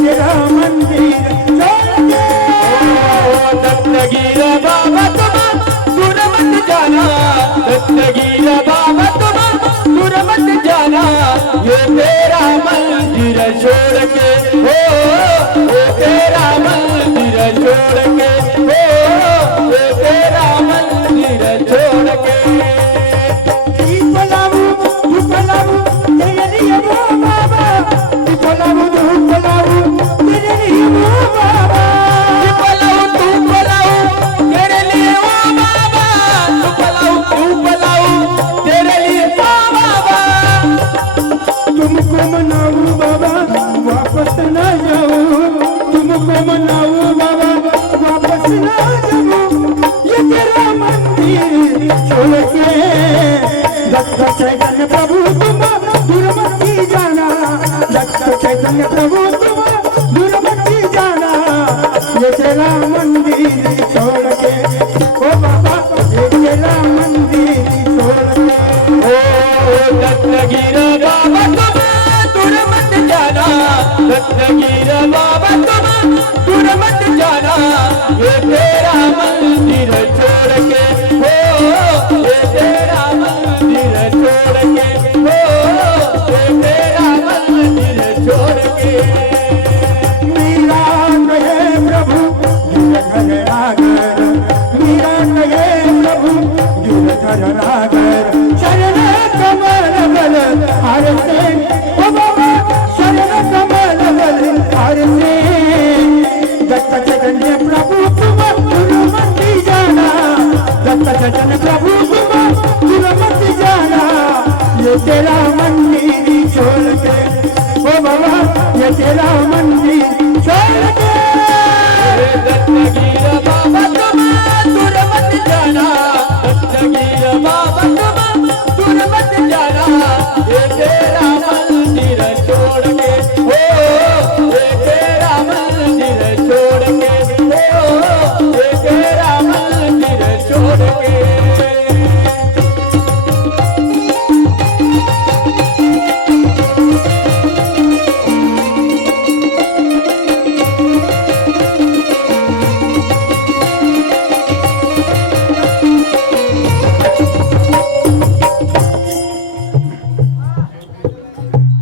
तेरा मंदिर दत्तगीरा बाबा तुम्हार दूर मत जाना दत्तगीरा बाबा तुम्हार दूर मत जाना ये तेरा मंदिर छोड़ के ओ, ओ तेरा चैतन्य प्रभु तुम दूर जाना दत्त चैतन्य प्रभु तुम जाना ये तेरा मंदिर छोड़ के ओ बाबा ये तेरा मंदिर छोड़ के ओ तेरा मंदिर छोड़ के हो ये तेरा मंदिर छोड़ के हो ये तेरा मंदिर छोड़ के। मेरा कहे प्रभु मीरा कहे प्रभु गिरधर रागर तेरा मंदिर छोड़ के ओ बाबा ये तेरा मंदिर छोड़